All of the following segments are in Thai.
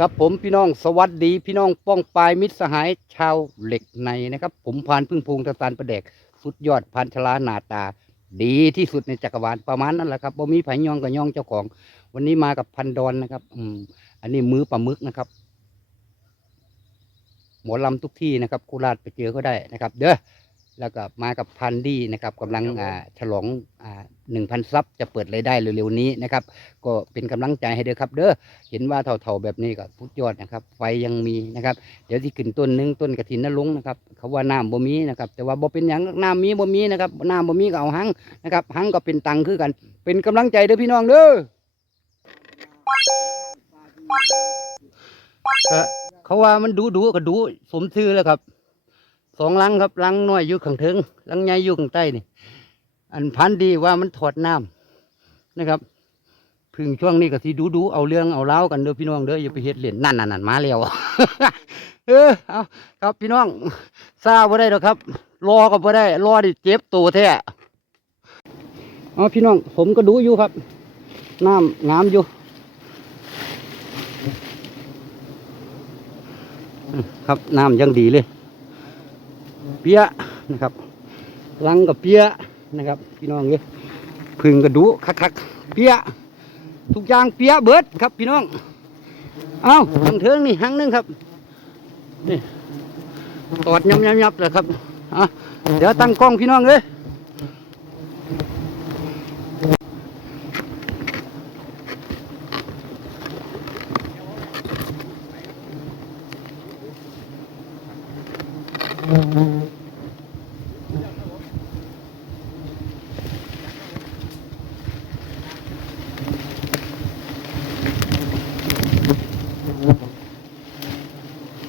ครับผมพี่น้องสวัสดี พี่น้องป้องปลายมิตรสหายชาวเหล็กในนะครับ ผมพานพึ่งพงตะตานประเดกสุดยอดพันชลาหนาตา ดีที่สุดในจักรวาลประมาณนั้นแหละครับบ่มีไผยองกับยองเจ้าของ วันนี้มากับพันดอนนะครับ อืม อันนี้มือปลาหมึกนะครับ หมอลำทุกที่นะครับโคราชไปเจอก็ได้นะครับ เด้อ แล้วก็มากับพันดี้นะครับกำลังอ่าฉลองอ่าหนึ่งพันซับจะเปิดรายได้เร็วๆนี้นะครับ ก็เป็นกำลังใจให้เด้อครับ เด้อเห็นว่าเท่าๆแบบนี้ก็พุดยอดนะครับ ไฟยังมีนะครับ เดี๋ยวที่ขึ้นต้นหนึงต้นกระถินนรงค์นะครับเขาว่าน้ำบ่มีนะครับ แต่ว่าบ่เป็นอย่างน้ำมีบ่มีนะครับน้ำบ่มีก็เอาหังนะครับหังก็เป็นตังค์คือกัน เป็นกำลังใจเด้อพี่น้องเด้อก็เขาว่ามันดูดูก็ดูสมชื่อแล้วครับ สองลังครับลังน้อยอยู่ข้างเทิงลังใหญ่อยู่ข้างใต้นี่ อันพันดีว่ามันถอดน้ำนะครับพึ่งช่วงนี้ก็สิดูดูๆเอาเรื่องเอาเล่ากันเด้อพี่น้องเด้ออย่าไปเฮ็ดเล่นนั่นนั่นนั่นมาแล้วเออเอาครับพี่น้องซาบ่ได้ดอกครับ รอก็บ่ได้ รอดิเจ็บตัวแท้อเอาพี่น้อง ผมก็ดูอยู่ครับน้ำงามอยู่ครับน้ำยังดีเลย ปียนะครับลังกับเปียนะครับพี่น้องเนี่ยพึ่งก็ดูคักๆเปียทุกอย่างเปียเบิดครับพี่น้องเอาทางเทิงนี่หังหนึงครับนี่ตอดยำยำยับเลยครับอะเดี๋ยวตั้งกล้องพี่น้องเลย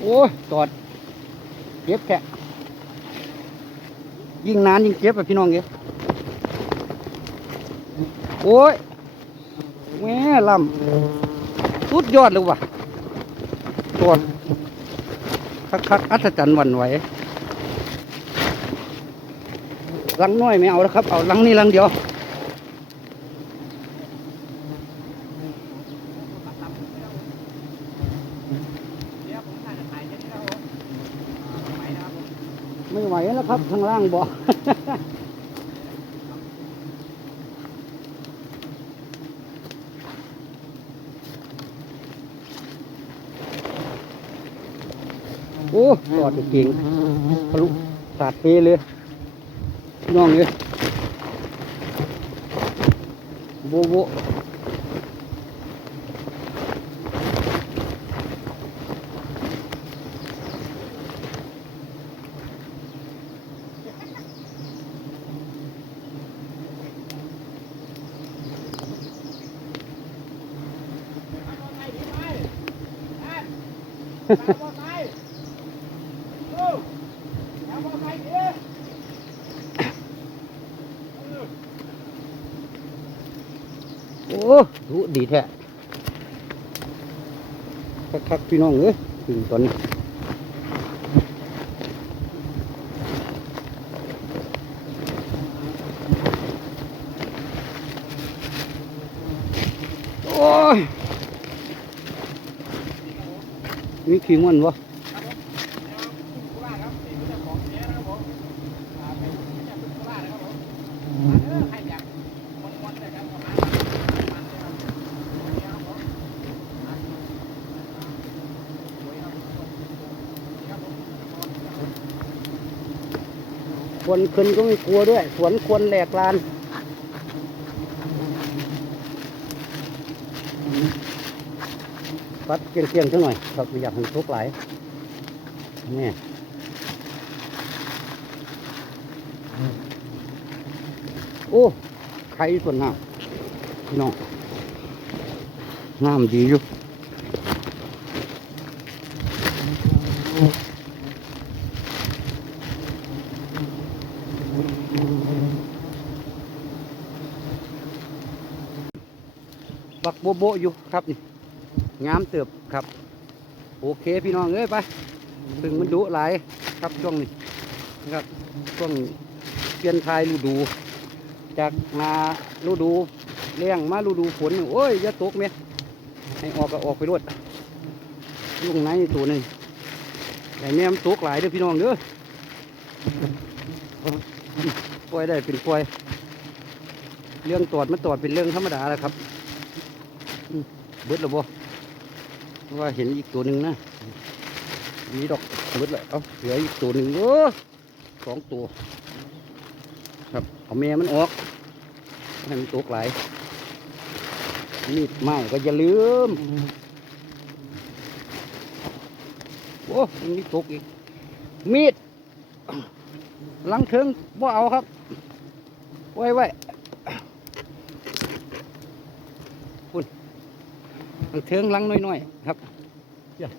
โอ้ยตอด เจ็บแค่ยิ่งนานยิ่งเจ็บอะพี่น้องเอ้ยโอ้ยแม่ลำสุดยอดเลยว่ะตอดคักๆอัศจรรย์หวันไหวลังน้อยไม่เอาแล้วครับ เอาลังนี้ลังเดียว ไม่ไหวแล้วครับข้างล่างบ่โอ้ตอดเก่งทะลุสาดเปเลยพี่น้องเลยโบโบ โอ้ดูดีแท้คักๆพี่น้องเอ้ยถึงตอนนี้โอ้ย มีขี้มันวะควรขึ้นก็ไม่กลัวด้วย สวนควรแหลกลาน ปัดเกี่ยงๆสักหน่อยครับไม่อยากให้มันทุกข์หลนี่โอ้ไข่ส่วนน้ำพี่น้องน้ำดีอยู่บักโบโบอยู่ครับนี่ งามเติบครับ โอเคพี่น้องเอ้ยไปถึงมันดุหลายครับช่วงนี้นะครับช่วงเปลี่ยนทายฤดู จากมาฤดูเลี้ยงมาฤดูฝนโอ้ยอย่าตกเมียให้ออกก็ออกไปรวดลุงไหนตัวหนึงใหญ่แม่มนตกหลายเด้อพี่น้องเด้อปล่อยได้เป็นปล่อย เรื่องตรวจมันตรวจเป็นเรื่องธรรมดาแหละครับเบิดแล้วบ่เพรา ว่าเห็นอีกตัวหนึ่งนะมีดอกเบิดแล้วเอาเหลืออีกตัวหนึ่งเออสองตัว ครับเอาแม่มันออกให้มันตกไหลมีดไม้ก็อย่าลืมโอ้ยังมีตกอีก มีดหลังถึงบ่เอาครับ ไว้ไว้คุณ หลังถึงหลังน้อยๆครับอย่า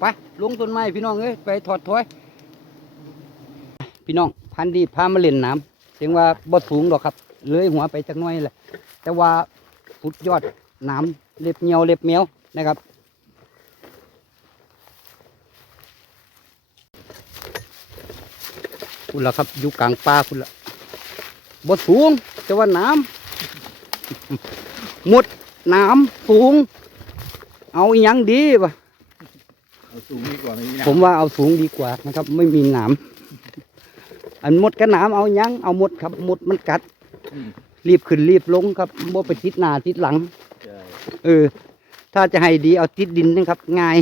ไปลงต้นไม้พี่น้องเอ้ยไปถอดถอย พี่น้องพันธุ์ดีพามาเล่นน้ำเสียงว่าบ่สูงดอกครับเลยหัวไปจักหน้อยแหละแต่ว่าสุดยอดน้ำเล็บเงียวเล็บเมียวนะครับคุณละครับอยู่กลางป่าคุณละบ่สูงแต่ว่าน้ำห มดน้ำสูง เอาอหยังดีปะเอาสูงดีกว่านี้นะผมว่าเอาสูงดีกว่านะครับ ไม่มีหนามอันหมดกับหนามเอาหยังเอาหมดครับหมดมันกัดอืมรีบขึ้นรีบลงครับบ่ไปติดหน้าติดหลัง ใช่เออ ถ้าจะให้ดีเอาติดดินนะครับ ง่าย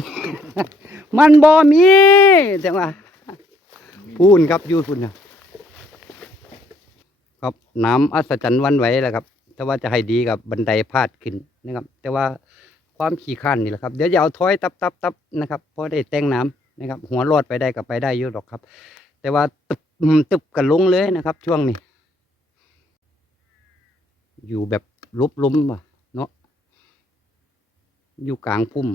มันบ่มีแต่ว่าพูนครับอยูพูนนะครับน้ำอัศจรรย์หวันไหวแหละครับ แต่ว่าจะให้ดีกับบันไดพาดขึ้นนะครับ แต่ว่าความขี้ข้านนี่แหละครับ เดี๋ยวจะเอาถ้อยตับตับตับนะครับพอได้แต่งน้ำนะครับ หัวรอดไปได้กับไปได้อยู่หรอกครับ แต่ว่าตึบตึบกันลงเลยนะครับ ช่วงนี้ อยู่แบบลุบล้มว่ะเนาะอยู่กลางพุ่ม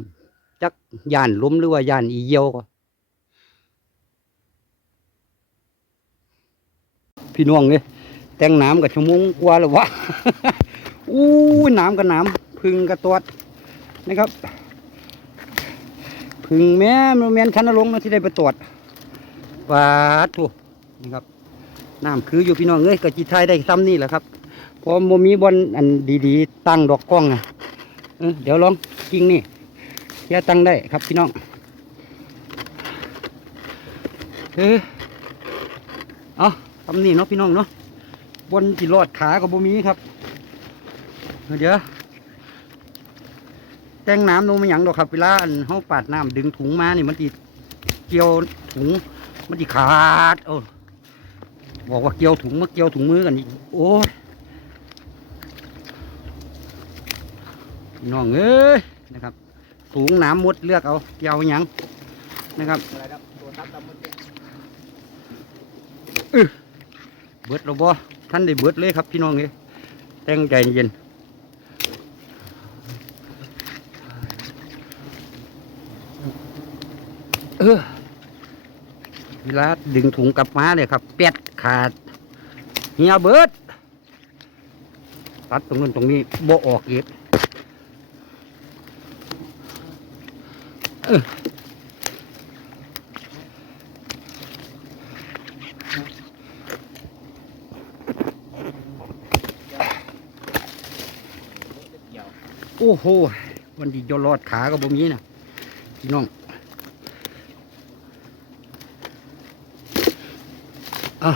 จักย่านล้มหรือว่าย่านอีเยี่ยวก็พี่น้องเนี่ย แต่งน้ำกับชั่วโมงกว่าแล้ววะอู้น้ำกับน้ำพึ่งกับตวดนะครับ พึ่งแม่มแม่นชันนรงนะที่ได้ไปตรวจปาดถูนะครับน้ำคืออยู่พี่น้องเอ้ยกะจีไทยได้ซ้ำนี่แหละครับพอมมีบอลอันดีๆ ตั้งดอกกล้องอะเดี๋ยวลองกิ่งนี่แค่ตั้งได้ครับพี่น้องเออเอาทำนี่เนาะพี่น้องเนาะ บนจีรอดขากับโบมีครับ เดี๋ยวแต่งน้ำลงมาหยังดอกครับเวลาอันเขาปาดน้ำดึงถุงมานี่มันตีเกี่ยวถุง มันตีขาดโอ้บอกว่าเกี่ยวถุงมาเกี่ยวถุงมือกันอีกโอ้ยพี่น้องเอ้ยนะครับถุงน้ำหมดเลือกเอาเกี่ยวหยังนะครับเนี่ยเบิดเราบ่ ท่านได้เบิดเลยครับพี่น้องเอ้ยแต่งใจเย็นเออเวลาดึงถุงกลับมาเนี่ยครับเป็ดขาดเหี่ยเบิดตัดตรงนั้นตรงนี้โบ่ออกอีกเออ โอ้โหวันที่จะรอดขาก็บ่มีนะพี่น้องอะ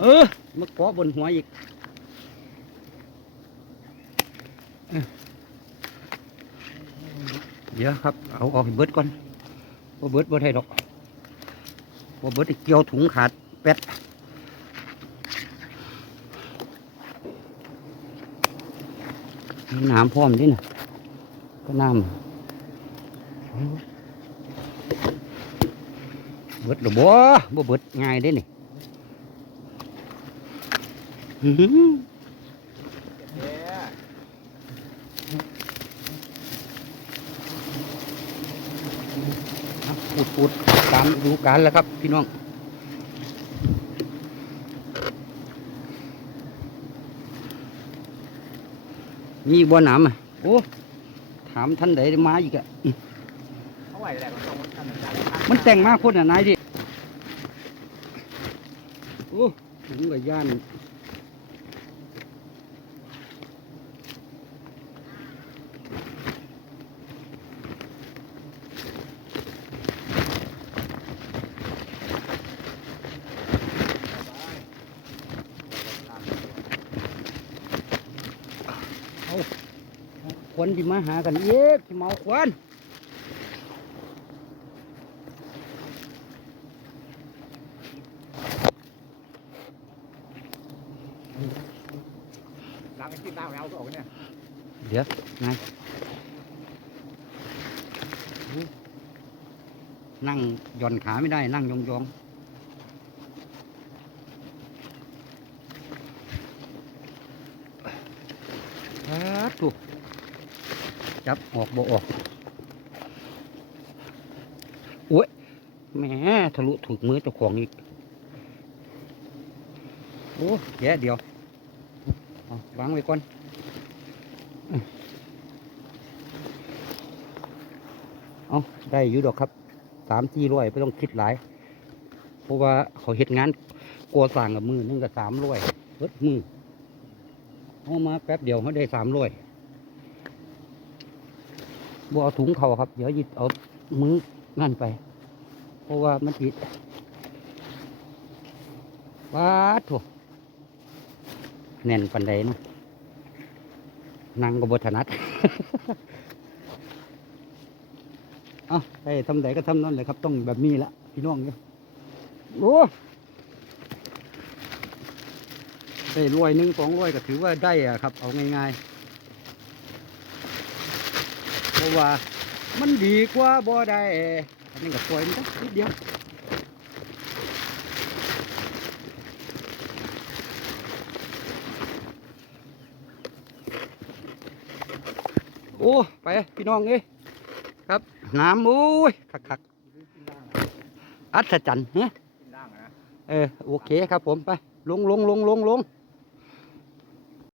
เออมาเกาะบนหัวอีกเออเดี๋ยวครับ เอาออกเบิดก่อนบ่เบิดบ่ได้ดอกบ่เบิดเกี่ยวถุงขาดแป๊ด น้ำพร้อมดินะก็น้ำเบิดหรือบ่บ่เบิดง่ายเด้นี่อื้อหือเนี่ยอะพูดพูดการดูการแล้วครับพี่น้อง มีบ่อน้ำอะโอ้ถามท่านใดมาอีกอะเขาไหวแหละมันต้องมันทำอย่างมันแต่งมากคนอะนายดิโอ้ผมกับย่าน ควนที่มาหากันเย็บที่เมาควนล้างไอ้ที่ล้างแล้วก็ออกเนี่ยเดี๋ยวไงนั่งหย่อนขาไม่ได้นั่งยองๆครับถูก จับออกบ่ออกโอ้ยแหมทะลุถูกมือเจ้าของอีก โอ้แย่เดียวเอาวางไว้ก่อนเอาได้อยู่ดอกครับสามจีร้อยไม่ต้องคิดหลาย เพราะว่าเขาเห็ดงานก่อสร้างกับมือนึงกับสามร้อยเบิดมือเอามาแป๊บเดียวเขาได้สามร้อย บ่เอาถุงเขาครับ เดี๋ยวหยิบเอามือนั่นไป เพราะว่ามันติดว้าดโถแน่นปันใดเนาะนั่งก็บถนัดเอาใช่ทำไหนก็ทำนั่นเลยครับ ต้องแบบนี้ละพี่น้องเนี่ยโอ้ได้รวยหนึ่งสองรวยก็ถือว่าได้อะครับ เอาง่ายๆ เพ ราะว่ามันดีกว่าบ่ได้อันนี้ก็สวยนิดนิดเดียวโอ้ไปพี่น้องเอ้ยครับน้ำโอ้ยคักคักอัศจรรย์เนล่างอะนะเออโอเคครับผมไปลงลงลงลงลง